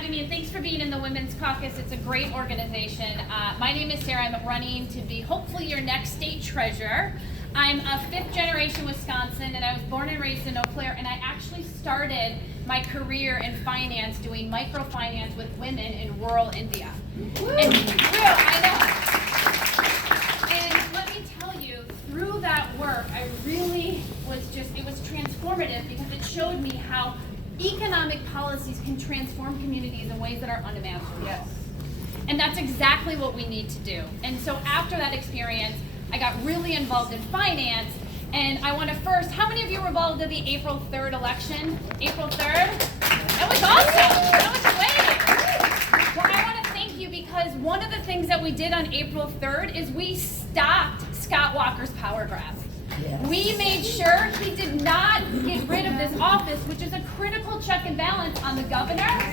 having me, and thanks for being in the Women's Caucus. It's a great organization. My name is Sarah. I'm running to be hopefully your next state treasurer. I'm a fifth generation Wisconsin, and I was born and raised in Eau Claire, and I actually started my career in finance doing microfinance with women in rural India. And I know. And let me tell you, through that work, I really it was transformative because it showed me how economic policies can transform communities in ways that are unimaginable. Yes. And that's exactly what we need to do. And so after that experience, I got really involved in finance. And I want to first, how many of you were involved in the April 3rd election? April 3rd? That was awesome. That was great. Well, I want to thank you because one of the things that we did on April 3rd is we stopped Scott Walker's power grab. Yes. We made sure he did not get rid of this office, which is a critical check and balance on the governor. I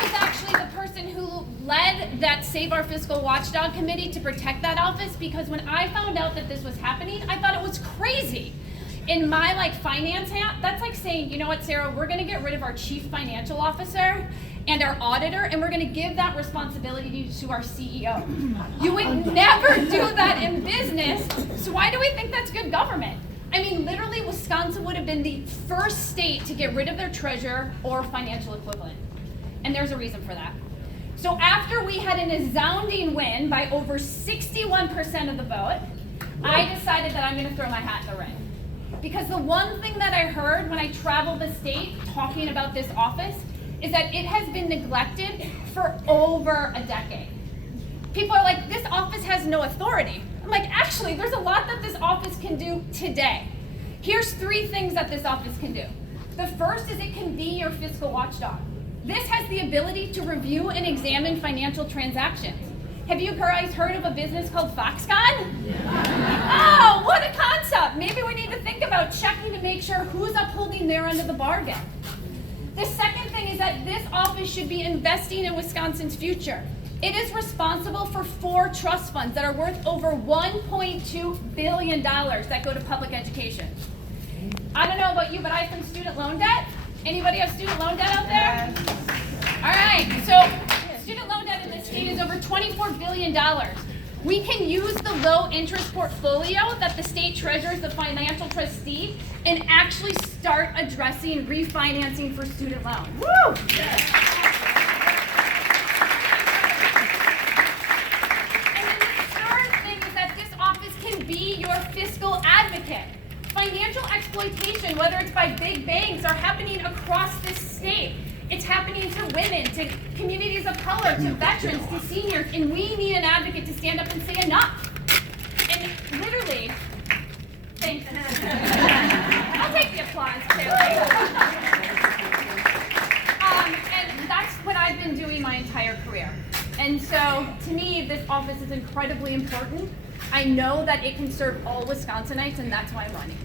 was actually the person who led that Save Our Fiscal Watchdog Committee to protect that office, because when I found out that this was happening, I thought it was crazy. In my finance hat, that's like saying, you know what, Sarah, we're going to get rid of our chief financial officer and our auditor, and we're going to give that responsibility to our CEO. You would never do that in business, so why do we think that's good government? I mean, literally, Wisconsin would have been the first state to get rid of their treasurer or financial equivalent, and there's a reason for that. So after we had a resounding win by over 61% of the vote, I decided that I'm going to throw my hat in the ring. Because the one thing that I heard when I traveled the state talking about this office is that it has been neglected for over a decade. People are like, this office has no authority. I'm like, actually, there's a lot that this office can do today. Here's 3 things that this office can do. The first is it can be your fiscal watchdog. This has the ability to review and examine financial transactions. Have you guys heard of a business called Foxconn? Yeah. Oh, what a concept. Maybe we need to think about checking to make sure who's upholding their end of the bargain. The second thing is that this office should be investing in Wisconsin's future. It is responsible for 4 trust funds that are worth over $1.2 billion that go to public education. I don't know about you, but I have some student loan debt. Anybody have student loan debt out there? Yes. All right, so student loan debt in this state is over $24 billion. We can use the low interest portfolio that the state treasurer is the financial trustee and actually start addressing refinancing for student loans. Woo! Yes. And then the third thing is that this office can be your fiscal advocate. Financial exploitation, whether it's by big banks, are happening across this state. It's happening to women, to communities of color, to veterans, to seniors, and we need an advocate to stand up and say enough. And literally, thanks. I'll take the applause, too. And that's what I've been doing my entire career. And so, to me, this office is incredibly important. I know that it can serve all Wisconsinites, and that's why I'm running.